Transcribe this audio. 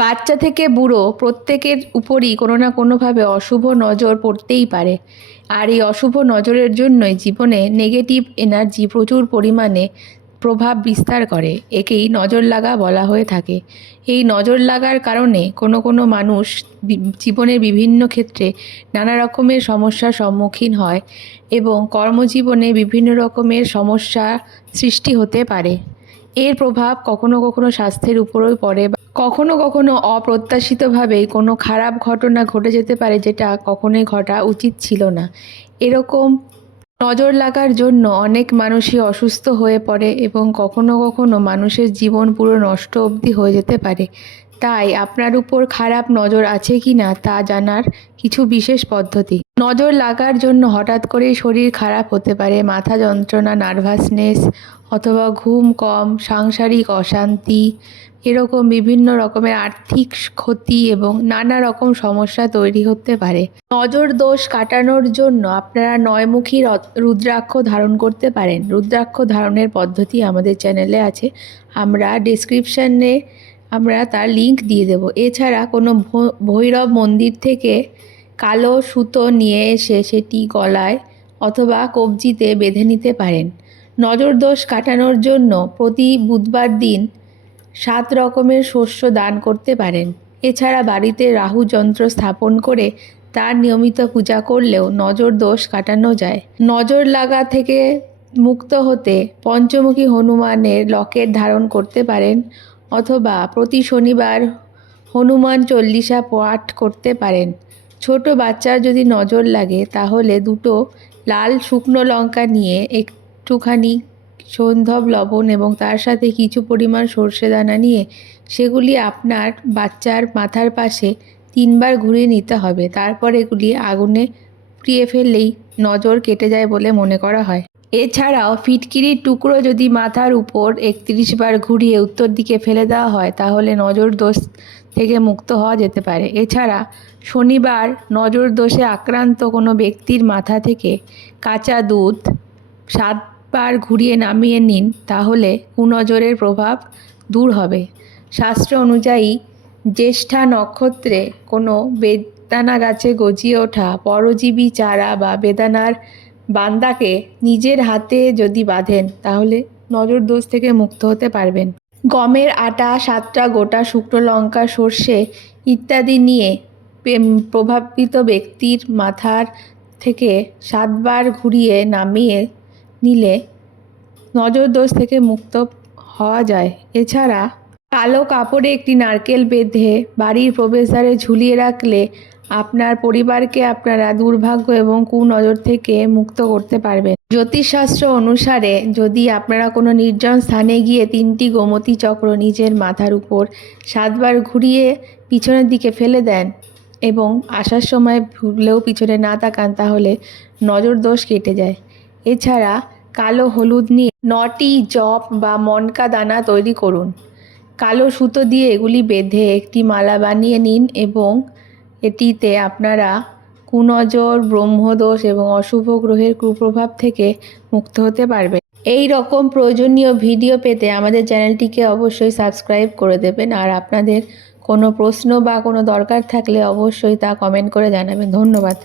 বাচ্চা থেকে বুড়ো প্রত্যেকের উপরই কোনো না কোনোভাবে অশুভ নজর পড়তেই পারে। আর এই অশুভ নজরের জন্যই জীবনে নেগেটিভ এনার্জি প্রচুর পরিমাণে প্রভাব বিস্তার করে। একেই নজর লাগা বলা হয়ে থাকে। এই নজর লাগার কারণে কোনো কোনো মানুষ জীবনের বিভিন্ন ক্ষেত্রে নানা রকমের সমস্যার সম্মুখীন হয় এবং কর্মজীবনে বিভিন্ন রকমের সমস্যা সৃষ্টি হতে পারে। এর প্রভাব কখনো কখনো স্বাস্থ্যের উপরেও পড়ে কখনো কখনো অপ্রত্যাশিতভাবেই কোনো খারাপ ঘটনা ঘটে যেতে পারে যেটা কখনোই ঘটা উচিত ছিল না। এরকম নজর লাগার জন্য অনেক মানুষই অসুস্থ হয়ে পড়ে এবং কখনো কখনো মানুষের জীবন পুরো নষ্ট অবধি হয়ে যেতে পারে। তাই আপনার উপর খারাপ নজর আছে কি না তা জানার কিছু বিশেষ পদ্ধতি। নজর লাগার জন্য হঠাৎ করেই শরীর খারাপ হতে পারে। মাথা যন্ত্রণা, নার্ভাসনেস অথবা ঘুম কম, সাংসারিক অশান্তি এরকম বিভিন্ন রকমের আর্থিক ক্ষতি এবং নানা রকম সমস্যা তৈরি হতে পারে। নজর দোষ কাটানোর জন্য আপনারা নয়মুখী রুদ্রাক্ষ ধারণ করতে পারেন। রুদ্রাক্ষ ধারণের পদ্ধতি আমাদের চ্যানেলে আছে। আমরা ডেসক্রিপশানে আমরা তার লিংক দিয়ে দেব। এছাড়া কোনো ভৈরব মন্দির থেকে কালো সুতো নিয়ে এসে সেটি গলায় অথবা কবজিতে বেঁধে নিতে পারেন। নজর দোষ কাটানোর জন্য প্রতি বুধবার দিন সাত রকমের শস্য দান করতে পারেন। এছাড়া বাড়িতে রাহু যন্ত্র স্থাপন করে তার নিয়মিত পূজা করলেও নজর দোষ কাটানো যায়। নজর লাগা থেকে মুক্ত হতে পঞ্চমুখী হনুমানের লকেট ধারণ করতে পারেন অথবা প্রতি শনিবার হনুমান চল্লিশা পাঠ করতে পারেন। ছোট বাচ্চার যদি নজর লাগে, তাহলে দুটো লাল শুকনো লঙ্কা নিয়ে একটুখানি সন্ধব লবণ এবং তার সাথে কিছু পরিমাণ সর্ষে দানা নিয়ে সেগুলি আপনার বাচ্চার মাথার পাশে তিনবার ঘুরিয়ে নিতে হবে। তারপর এগুলি আগুনে পুড়িয়ে ফেললেই নজর কেটে যায় বলে মনে করা হয়। এছাড়াও ফিটকিরির টুকরো যদি মাথার উপর একত্রিশ বার ঘুরিয়ে উত্তর দিকে ফেলে দেওয়া হয়, তাহলে নজর দোষ থেকে মুক্ত হওয়া যেতে পারে। এছাড়া শনিবার নজর দোষে আক্রান্ত কোনো ব্যক্তির মাথা থেকে কাঁচা দুধ সাতবার ঘুরিয়ে নামিয়ে নিন, তাহলে কুনজরের প্রভাব দূর হবে। শাস্ত্র অনুযায়ী, জ্যেষ্ঠা নক্ষত্রে কোনো বেদানা গাছে গজিয়ে ওঠা পরজীবী চারা বা বেদানার বান্দাকে নিজের হাতে যদি বাঁধেন, তাহলে নজর দোষ থেকে মুক্ত হতে পারবেন। গমের আটা, সাতটা গোটা শুকনো লঙ্কা, সর্ষে ইত্যাদি নিয়ে প্রভাবিত ব্যক্তির মাথার থেকে সাতবার ঘুরিয়ে নামিয়ে নিলে নজর দোষ থেকে মুক্ত হওয়া যায়। এছাড়া কালো কাপড়ে একটি নারকেল বেঁধে বাড়ির প্রবেশদ্বারে ঝুলিয়ে রাখলে আপনার পরিবারকে আপনারা দুর্ভাগ্য এবং কুনজর থেকে মুক্ত করতে পারবেন। জ্যোতিষশাস্ত্র অনুসারে, যদি আপনারা কোনো নির্জন স্থানে গিয়ে তিনটি গোমতী চক্র নিজের মাথার উপর সাতবার ঘুরিয়ে পিছনের দিকে ফেলে দেন এবং আসার সময় ভুললেও পিছনে না তাকান, তাহলে নজর দোষ কেটে যায়। এছাড়া, কালো হলুদ নিয়ে নটি জপ বা মনকা দানা তৈরি করুন। কালো সুতো দিয়ে এগুলি বেঁধে একটি মালা বানিয়ে নিন এবং এটিতে আপনারা কুনজর, ব্রহ্মদোষ এবং অশুভ গ্রহের কুপ্রভাব থেকে মুক্ত হতে পারবেন। এই রকম প্রয়োজনীয় ভিডিও পেতে আমাদের চ্যানেলটিকে অবশ্যই সাবস্ক্রাইব করে দেবেন। আর আপনাদের কোনো প্রশ্ন বা কোনো দরকার থাকলে অবশ্যই তা কমেন্ট করে জানাবেন। ধন্যবাদ।